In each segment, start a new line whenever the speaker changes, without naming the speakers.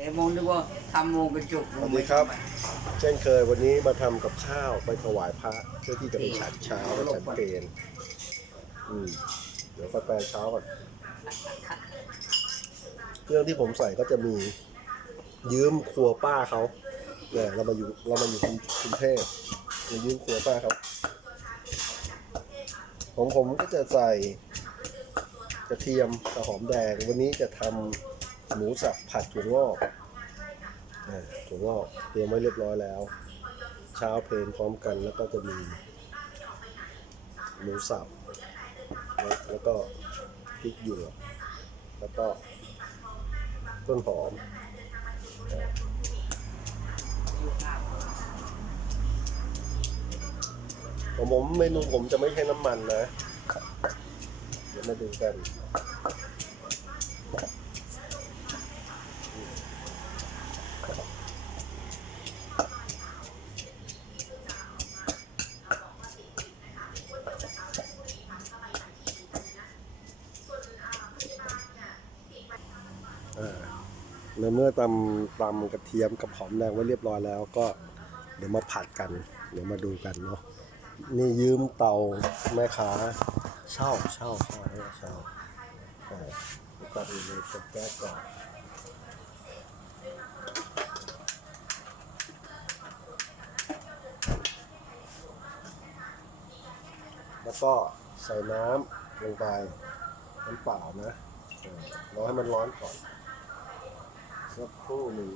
เอมองนึกว่าทำโมงกระจุก
สวัสดีครับ เช่นเคยวันนี้มาทำกับข้าวไปถวายพระเพื่อที่จะไปฉันเช้าและฉันเพลนอืมเดี๋ยวก็แปลเช้าก่อนเครื่องที่ผมใส่ก็จะมียืมครัวป้าเขาเนี่ยเรามาอยู่เรามาอยู่กรุงเทพมายืมครัวป้าเขาของผมก็จะใส่กระเทียมกับหอมแดงวันนี้จะทำ หมูสับผัดถั่วงอกถั่วงอกเตรียมไว้เรียบร้อยแล้ว เช้าเพลนพร้อมกันแล้วก็จะมีหมูสับแล้วก็พริกหยวกแล้วก็ต้นหอมของผมเมนูผมจะไม่ใช้น้ำมันนะ เดี๋ยวมาดูกัน ในเมื่อตำตำกระเทียมกับหอมแดงไว้เรียบร้อยแล้วก็เดี๋ยวมาผัดกัน เดี๋ยวมาดูกันเนาะนี่ยืมเตาแม่ค้าเช่าเช่าเช่าเช่าอ่าตัดอยู่ในกระแก๊สก่อนแล้วก็ใส่น้ำลงไปน้ำเปล่านะรอให้มันร้อนก่อน สักครู่หนึ่ง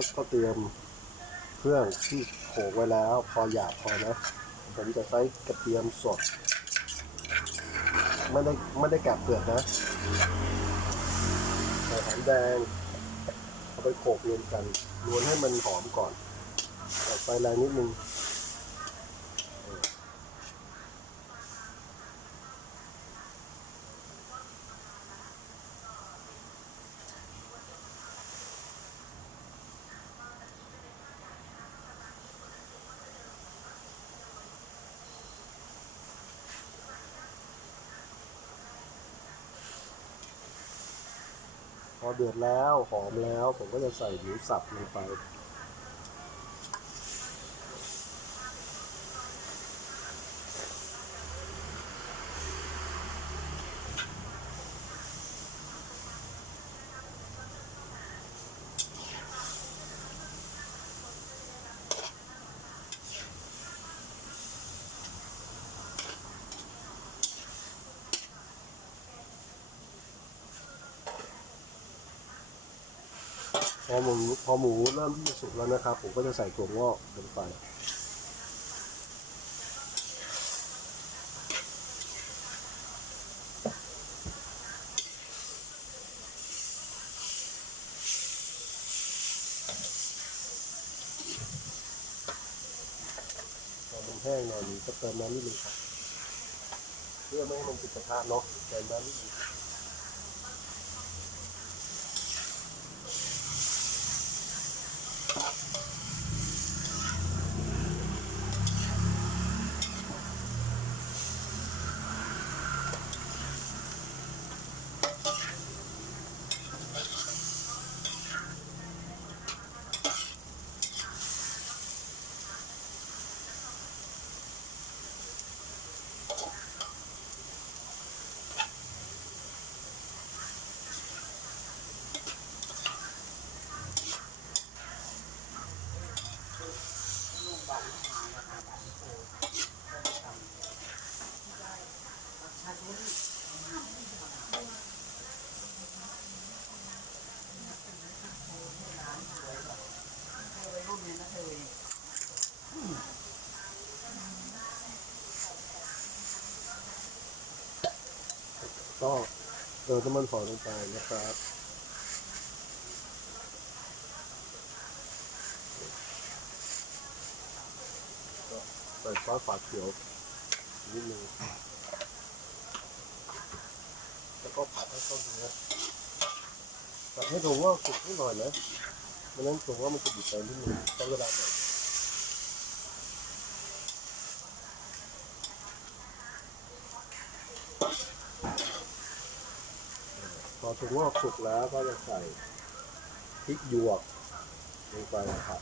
ก็ก็เตรียมเครื่องที่โขลกไว้แล้ว พอหยาบพอนะผมจะใช้กระเทียมสด ไม่ได้ไม่ได้แกะเปลือกนะใส่หอมแดงเอาไปโขลกรวมกันรวนให้มันหอมก่อนใส่ไฟแรงนิดนึง อเดือดแล้วหอมแล้ว ผมก็จะใส่หมูสับลงไป พอหมูพอหมูเริ่มสุกแล้วนะครับ ผมก็จะใส่ถั่วงอกลงไปพอมันแห้งหน่อยก็เติมน้ำนิดนึงครับ เพื่อไม่ให้มันติดกระทะเนาะเติมน้ำนิดนึง เติมน้ำมันหอยลงไปนะครับก็ใส่ซอสฝาเขียวนิดนึงแล้วก็ผัดให้เข้าเนื้อผัดให้ถั่วงอกสุกนิดหน่อยนะไม่งั้นถั่วงอกมันจะดิบไปนิดนึงใช้เวลาหน่อย พอถั่วงอกสุกแล้วก็จะใส่พริกหยวกลงไปนะครับ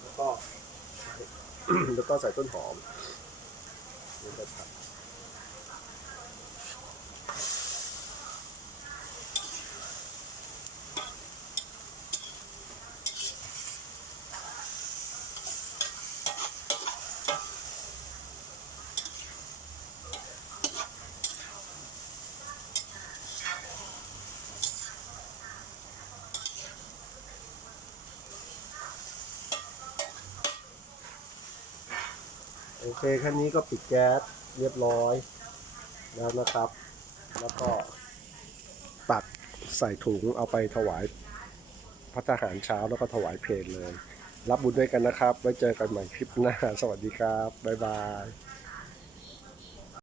แล้วก็ แล้วก็ใส่ต้นหอมลงไปผัด โอเคแค่นี้ก็ปิดแก๊สเรียบร้อยแล้วนะครับ แล้วก็ตักใส่ถุงเอาไปถวายพระทหารเช้าแล้วก็ถวายเพลเลย รับบุญด้วยกันนะครับ ไว้เจอกันใหม่คลิปหน้า สวัสดีครับ บ๊ายบาย